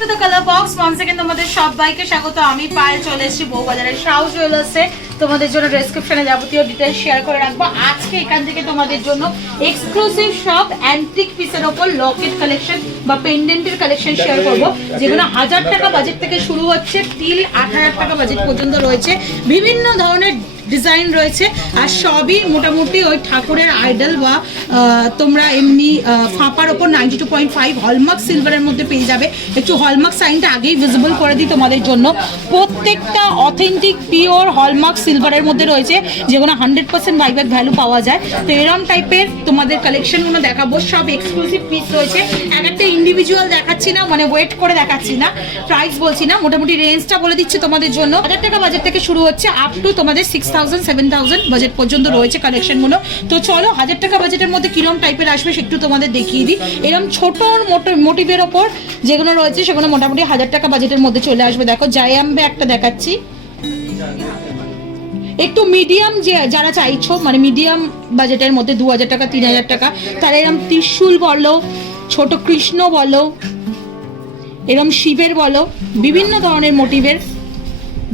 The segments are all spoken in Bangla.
To the colour box one second তোমাদের সবাইকে স্বাগত। আমি পায়ে চলে এসেছি বউবাজারের সাউ জুয়েলার্সে তোমাদের জন্য ডেসক্রিপশনে যাবতীয় ডিটেলস শেয়ার করে রাখব। আজকে এখান থেকে তোমাদের জন্য এক্সক্লুসিভ শপ অ্যান্টিক পিসের ওপর লকেট কালেকশন বা পেন্ডেন্টের কালেকশন শেয়ার করব, যেগুলো হাজার টাকা বাজেট থেকে শুরু হচ্ছে তিল আট হাজার টাকা বাজেট পর্যন্ত রয়েছে। বিভিন্ন ধরনের ডিজাইন রয়েছে, আর সবই মোটামুটি ওই ঠাকুরের আইডল বা তোমরা এমনি ফাঁপার ওপর ninety two point five hallmark সিলভারের মধ্যে পেয়ে যাবে। একটু হলমার্ক সাইনটা আগেই ভিজিবল করে দিই তোমাদের জন্য। প্রত্যেকটা অথেন্টিক পিওর হলমার্ক সিলভারের মধ্যে রয়েছে, যেগুলো হান্ড্রেড পার্সেন্ট বাইব্যাক ভ্যালু পাওয়া যায়। তো এরম টাইপের তোমাদের কালেকশনগুলো দেখাবো। সব এক্সক্লুসিভ পিস রয়েছে। এক একটা ইন্ডিভিজুয়াল দেখাচ্ছি না মানে ওয়েট করে দেখাচ্ছি না প্রাইস বলছি না, মোটামুটি রেঞ্জটা বলে দিচ্ছি তোমাদের জন্য। হাজার টাকা বাজেট থেকে শুরু হচ্ছে আপ টু তোমাদের six thousand seven thousand budget পর্যন্ত রয়েছে কালেকশনগুলো তো চলো, হাজার টাকা বাজেটের মধ্যে কিরম টাইপের আসবে একটু তোমাদের দেখিয়ে দিই। এরকম ছোট মোটিভের ওপর যেগুলো রয়েছে, সেগুলো মোটামুটি হাজার টাকা বাজেটের মধ্যে চলে আসবে। দেখো জায়াম্বে একটা দেখাচ্ছি। একটু মিডিয়াম যে যারা চাইছো মানে মিডিয়াম বাজেটের মধ্যে দু হাজার টাকা তিন হাজার টাকা, তারা এরম ত্রিশূল বলো, ছোট কৃষ্ণ বলো, এরম শিবের বলো, বিভিন্ন ধরনের মোটিভের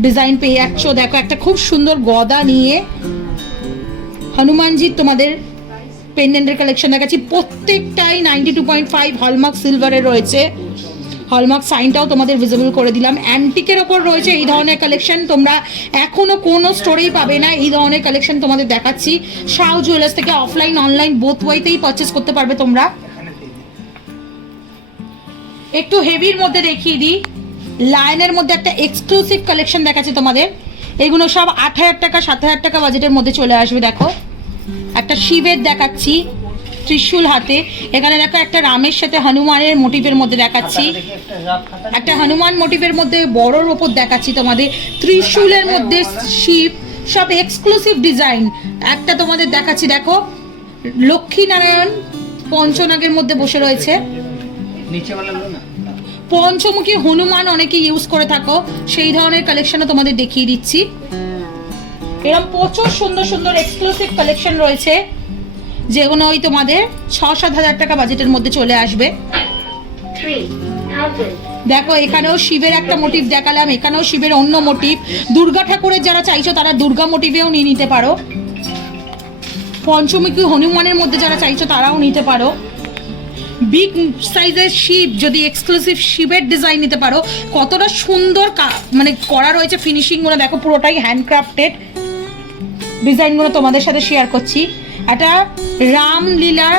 ডিজাইন পেয়ে যাচ্ছ। দেখো, একটা খুব সুন্দর গদা নিয়ে হনুমানজির তোমাদের পেন্ডেন্টের কালেকশন দেখাচ্ছি। প্রত্যেকটাই ninety two point five hallmark সিলভারের রয়েছে। হলমার্ক সাইনটাও তোমাদের ভিজিবল করে দিলাম। অ্যান্টিকের ওপর রয়েছে এই ধরনের কালেকশন তোমরা এখনও কোনো স্টোরেই পাবে না। এই ধরনের কালেকশন তোমাদের দেখাচ্ছি। শাও জুয়েলার্স থেকে অফলাইন অনলাইন বোথ ওয়াইতেই পারচেস করতে পারবে তোমরা। একটু হেভির মধ্যে দেখিয়ে দিই। লায়নের মধ্যে একটা এক্সক্লুসিভ কালেকশন দেখাচ্ছে তোমাদের। এগুলো সব আট হাজার টাকা, সাত হাজার টাকা বাজেটের মধ্যে চলে আসবে, দেখো। একটা শিবের দেখাচ্ছি। ত্রিশূল হাতে। এখানে দেখো একটা রামের সাথে হনুমানের মোটিভের মধ্যে দেখাচ্ছি। একটা হনুমান মোটিভের মধ্যে বড়র ওপর দেখাচ্ছি তোমাদের। ত্রিশূলের মধ্যে শিব সব এক্সক্লুসিভ ডিজাইন একটা তোমাদের দেখাচ্ছি দেখো। লক্ষ্মী নারায়ণ পঞ্চনাগের মধ্যে বসে রয়েছে। পঞ্চমুখী হনুমান অনেকে ইউজ করে থাকো। সেই ধরনের কালেকশনও তোমাদের দেখিয়ে দিচ্ছি। এরকম প্রচুর সুন্দর সুন্দর এক্সক্লুসিভ কালেকশন রয়েছে। যেগুলো ওই তোমাদের ছ সাত হাজার টাকা বাজেটের মধ্যে চলে আসবে। দেখো এখানেও শিবের একটা মোটিভ দেখালাম এখানেও শিবের অন্য মোটিভ দুর্গা ঠাকুরের যারা চাইছো তারা দুর্গা মোটিভেও নিয়ে নিতে পারো। পঞ্চমুখী হনুমানের মধ্যে যারা চাইছো তারাও নিতে পারো। বিগ সাইজের শিব যদি এক্সক্লুসিভ শিবের ডিজাইন নিতে পারো কতটা সুন্দর মানে করা রয়েছে ফিনিশিংগুলো দেখো পুরোটাই হ্যান্ডক্রাফটেড ডিজাইনগুলো তোমাদের সাথে শেয়ার করছি। একটা রামলীলার,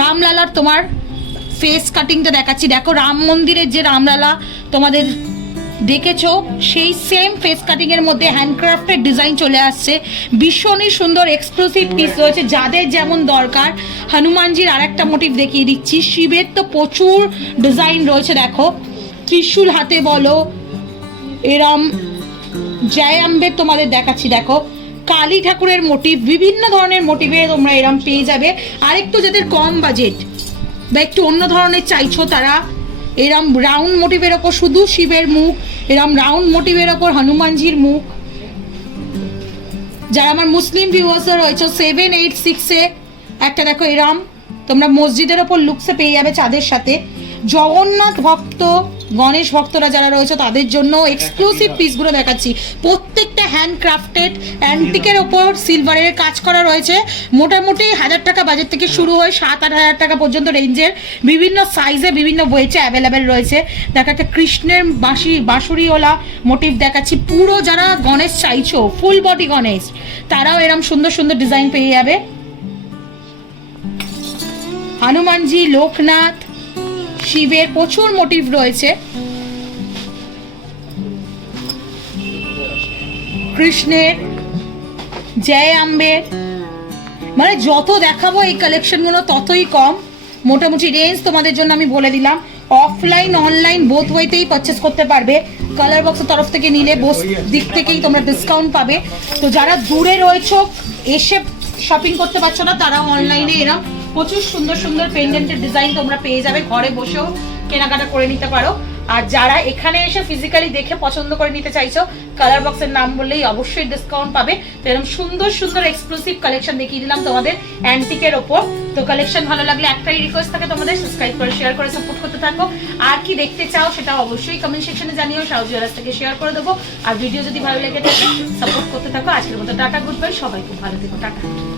রামলালার তোমার ফেস কাটিংটা দেখাচ্ছি। দেখো, রাম মন্দিরের যে রামলালা তোমাদের দেখেছ, সেই সেম ফেস কাটিং এর মধ্যে হ্যান্ডক্রাফটের ডিজাইন চলে আসছে। ভীষণই সুন্দর এক্সক্লুসিভ পিস রয়েছে। যাদের যেমন দরকার, হনুমানজির আর একটা মোটিভ দেখিয়ে দিচ্ছি। শিবের তো প্রচুর ডিজাইন রয়েছে, দেখো। ত্রিশূল হাতে বলো, এরম জয় আম্বের তোমাদের দেখাচ্ছি, দেখো। কালী ঠাকুরের মোটিভ বিভিন্ন ধরনের মোটিভে তোমরা এরম পেয়ে যাবে। আরেকটু যাদের কম বাজেট বা একটু অন্য ধরনের চাইছো তারা, এরম রাউন্ড মোটিভের ওপর শুধু শিবের মুখ, এরম রাউন্ড মোটিভের ওপর হনুমানজির মুখ। যারা আমার মুসলিম ভিউয়ার্সরা রয়েছে সেভেন এইট সিক্সে একটা দেখো এরম, তোমরা মসজিদের ওপর লুকসে পেয়ে যাবে চাঁদের সাথে। জগন্নাথ ভক্ত, গণেশ ভক্তরা যারা রয়েছে তাদের জন্য এক্সক্লুসিভ পিসগুলো দেখাচ্ছি। প্রত্যেকটা হ্যান্ডক্রাফটেড অ্যান্টিকের ওপর সিলভারের কাজ করা রয়েছে। মোটামুটি হাজার টাকা বাজেট থেকে শুরু হয়ে সাত, আট হাজার টাকা পর্যন্ত রেঞ্জের বিভিন্ন সাইজে বিভিন্ন ওয়েটে অ্যাভেলেবেল রয়েছে। দেখা কৃষ্ণের বাঁশি, বাঁশুরিওয়ালা মোটিভ দেখাচ্ছি। পুরো যারা গণেশ চাইছো ফুল বডি গণেশ, তারাও এরম সুন্দর সুন্দর ডিজাইন পেয়ে যাবে। হনুমানজি, লোকনাথ, শিবের প্রচুর মোটিভ রয়েছে। কৃষ্ণের জয় আম্বের মানে যত দেখাবো এই কালেকশনগুলো ততই কম। মোটামুটি রেঞ্জ তোমাদের জন্য আমি বলে দিলাম। অফলাইন অনলাইন বোথ ওয়েতেই পারচেস করতে পারবে। কালার বক্সের তরফ থেকে নিলে বোস দিক থেকেই তোমরা ডিসকাউন্ট পাবে। তো যারা দূরে রয়েছো, এসে শপিং করতে পারছ না তারা অনলাইনে এরম প্রচুর সুন্দর সুন্দর পেন্ডেন্টের ডিজাইন তোমরা পেয়ে যাবে। ঘরে বসেও কেনাকাটা করে নিতে পারো। আর যারা এখানে এসে ফিজিক্যালি দেখে পছন্দ করে নিতে চাইছো কালার বক্সের নাম বললেই অবশ্যই ডিসকাউন্ট পাবে। তো এরকম সুন্দর সুন্দর এক্সক্লুসিভ কালেকশন দেখিয়ে দিলাম তোমাদের অ্যান্টিকের ওপর। তো কালেকশন ভালো লাগলে একটাই রিকোয়েস্ট থাকে তোমাদের সাবস্ক্রাইব করে শেয়ার করে সাপোর্ট করতে থাকো। আর কি দেখতে চাও সেটা অবশ্যই কমেন্ট সেকশনে জানিও, সাউথ জুয়েলার্স থেকে শেয়ার করে দেবো। আর ভিডিও যদি ভালো লেগে থাকে সাপোর্ট করতে থাকো। আজকের মতো টাটা গুড বাই সবাই খুব ভালো থেকো, টাটা।